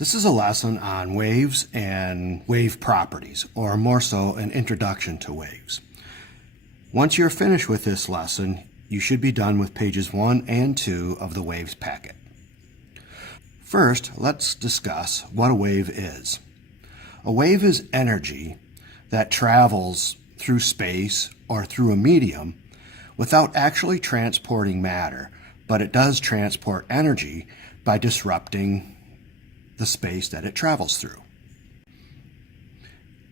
This is a lesson on waves and wave properties, or more so, an introduction to waves. Once you're finished with this lesson, you should be done with pages 1 and 2 of the waves packet. First, let's discuss what a wave is. A wave is energy that travels through space or through a medium without actually transporting matter, but it does transport energy by disrupting the space that it travels through.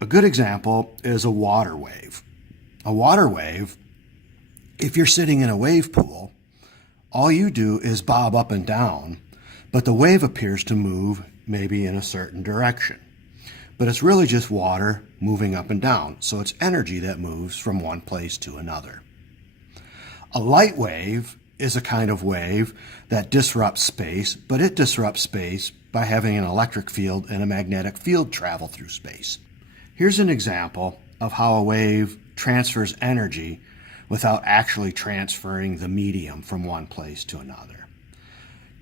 A good example is a water wave. A water wave, if you're sitting in a wave pool, all you do is bob up and down, but the wave appears to move maybe in a certain direction. But it's really just water moving up and down, so it's energy that moves from one place to another. A light wave is a kind of wave that disrupts space, but it disrupts space by having an electric field and a magnetic field travel through space. Here's an example of how a wave transfers energy without actually transferring the medium from one place to another.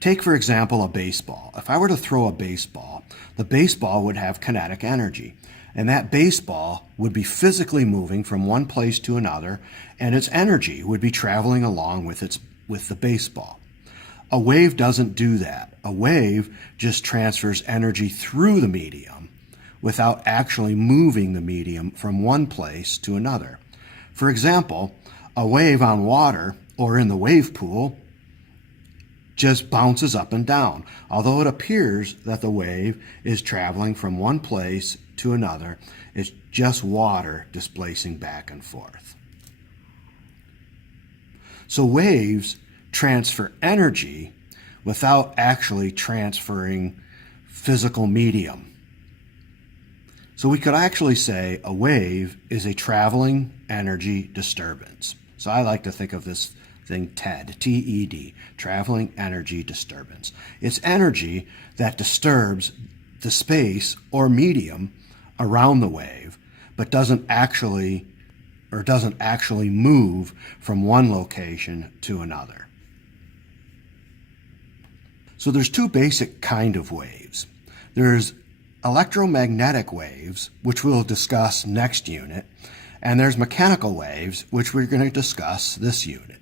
Take, for example, a baseball. If I were to throw a baseball, the baseball would have kinetic energy, and that baseball would be physically moving from one place to another, and its energy would be traveling along with the baseball. A wave doesn't do that. A wave just transfers energy through the medium without actually moving the medium from one place to another. For example, a wave on water or in the wave pool just bounces up and down, although it appears that the wave is traveling from one place to another. It's just water displacing back and forth. So waves transfer energy without actually transferring physical medium. So we could actually say a wave is a traveling energy disturbance. So I like to think of this thing TED, T-E-D, traveling energy disturbance. It's energy that disturbs the space or medium around the wave, but doesn't actually move from one location to another. So there's two basic kind of waves. There's electromagnetic waves, which we'll discuss next unit, and there's mechanical waves, which we're going to discuss this unit.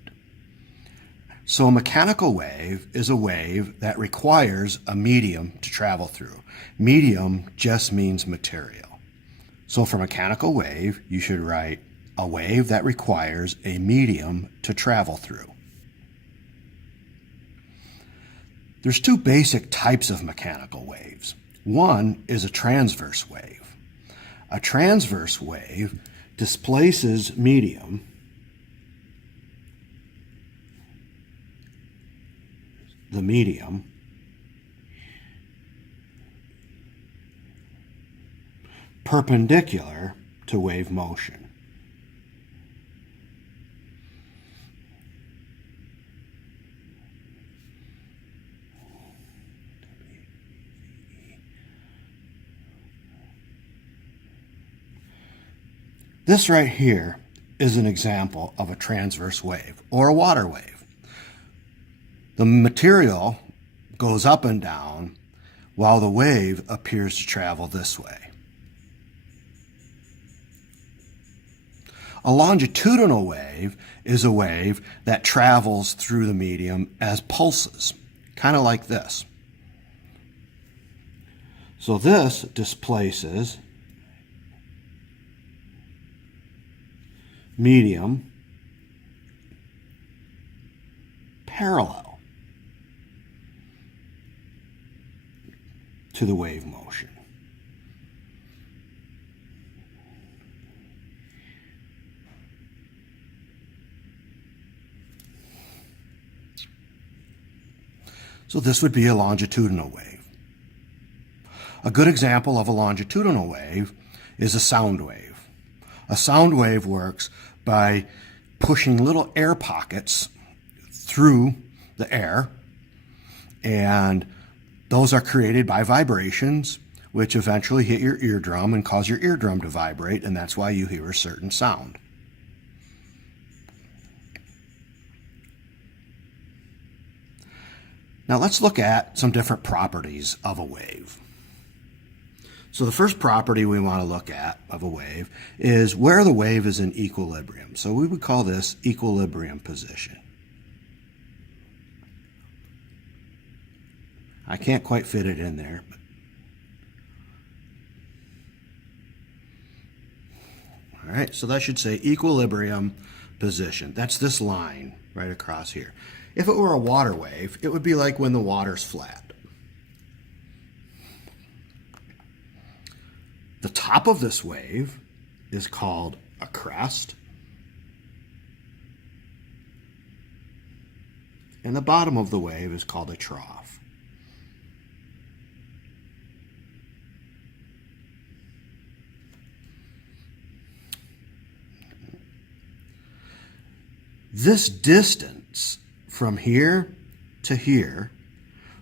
So a mechanical wave is a wave that requires a medium to travel through. Medium just means material. So for mechanical wave, you should write a wave that requires a medium to travel through. There's two basic types of mechanical waves. One is a transverse wave. A transverse wave displaces medium perpendicular to wave motion. This right here is an example of a transverse wave or a water wave. The material goes up and down while the wave appears to travel this way. A longitudinal wave is a wave that travels through the medium as pulses, kind of like this. So this displaces medium parallel to the wave motion. So this would be a longitudinal wave. A good example of a longitudinal wave is a sound wave. A sound wave works by pushing little air pockets through the air, and those are created by vibrations, which eventually hit your eardrum and cause your eardrum to vibrate, and that's why you hear a certain sound. Now let's look at some different properties of a wave. So the first property we want to look at of a wave is where the wave is in equilibrium. So we would call this equilibrium position. I can't quite fit it in there. All right, so that should say equilibrium position. That's this line right across here. If it were a water wave, it would be like when the water's flat. The top of this wave is called a crest, and the bottom of the wave is called a trough. This distance from here to here,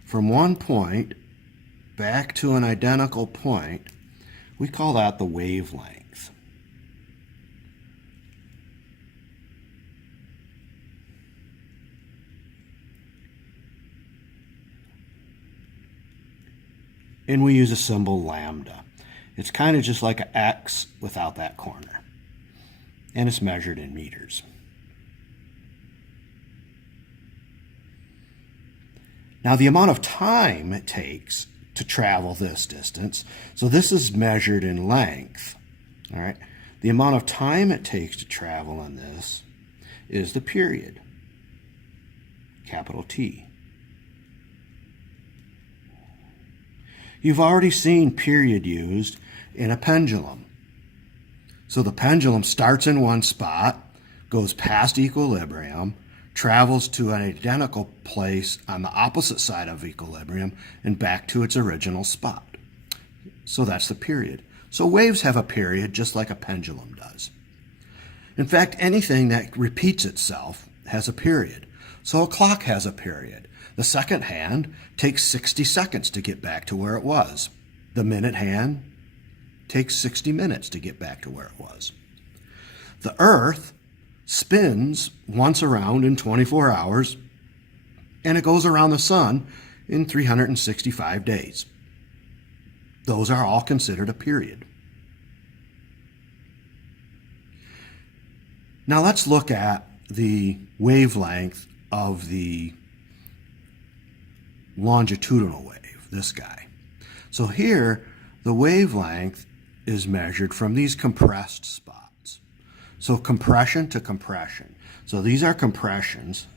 from one point back to an identical point, we call that the wavelength. And we use a symbol lambda. It's kind of just like an X without that corner. And it's measured in meters. Now the amount of time it takes to travel this distance, so this is measured in length, all right? The amount of time it takes to travel on this is the period, capital T. You've already seen period used in a pendulum. So the pendulum starts in one spot, goes past equilibrium, travels to an identical place on the opposite side of equilibrium and back to its original spot. So that's the period. So waves have a period just like a pendulum does. In fact, anything that repeats itself has a period. So a clock has a period. The second hand takes 60 seconds to get back to where it was. The minute hand takes 60 minutes to get back to where it was. The Earth spins once around in 24 hours, and it goes around the sun in 365 days. Those are all considered a period. Now let's look at the wavelength of the longitudinal wave, this guy. So here, the wavelength is measured from these compressed spots. So compression to compression. So these are compressions.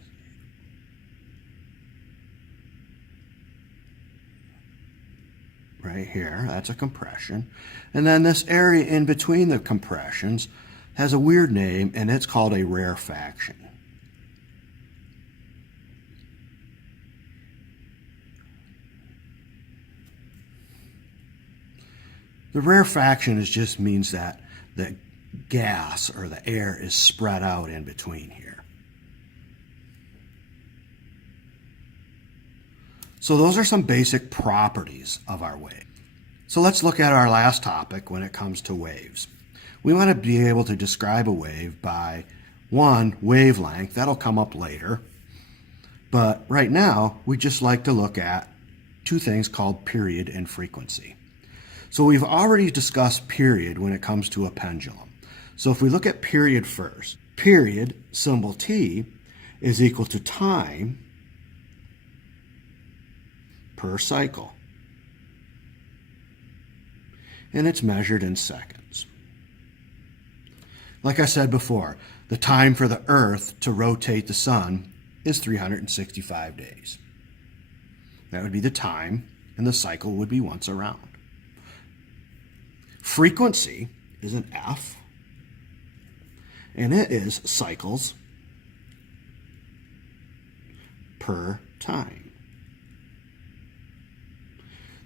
Right here, that's a compression. And then this area in between the compressions has a weird name, and it's called a rarefaction. The rarefaction just means that the gas or the air is spread out in between here. So those are some basic properties of our wave. So let's look at our last topic when it comes to waves. We want to be able to describe a wave by one, wavelength. That'll come up later. But right now, we just like to look at two things called period and frequency. So we've already discussed period when it comes to a pendulum. So if we look at period first, period, symbol T, is equal to time per cycle. And it's measured in seconds. Like I said before, the time for the Earth to rotate the sun is 365 days. That would be the time, and the cycle would be once around. Frequency is an F, and it is cycles per time.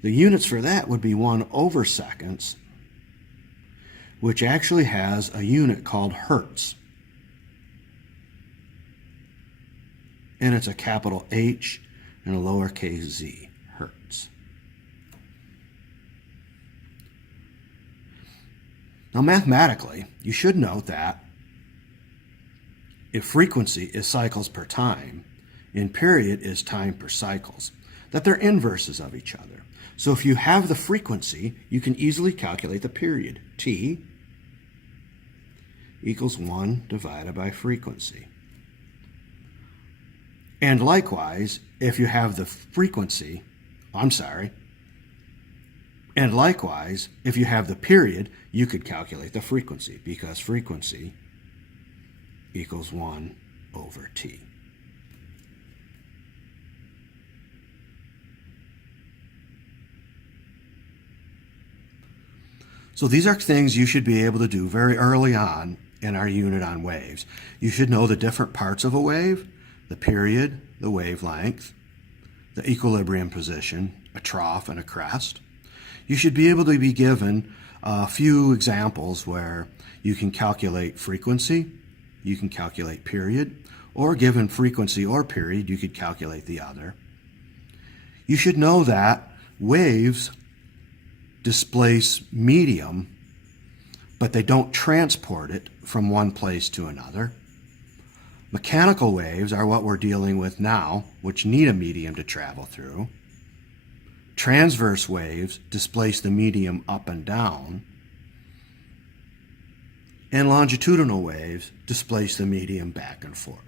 The units for that would be 1/seconds, which actually has a unit called hertz. And it's a capital H and a lowercase z, hertz. Now mathematically, you should note that if frequency is cycles per time, and period is time per cycles, that they're inverses of each other. So if you have the frequency, you can easily calculate the period. T equals 1 divided by frequency. And likewise, if you have the frequency, and likewise, if you have the period, you could calculate the frequency, because frequency equals 1 over T. So these are things you should be able to do very early on in our unit on waves. You should know the different parts of a wave, the period, the wavelength, the equilibrium position, a trough, and a crest. You should be able to be given a few examples where you can calculate frequency, you can calculate period, or given frequency or period, you could calculate the other. You should know that waves displace medium, but they don't transport it from one place to another. Mechanical waves are what we're dealing with now, which need a medium to travel through. Transverse waves displace the medium up and down. And longitudinal waves displace the medium back and forth.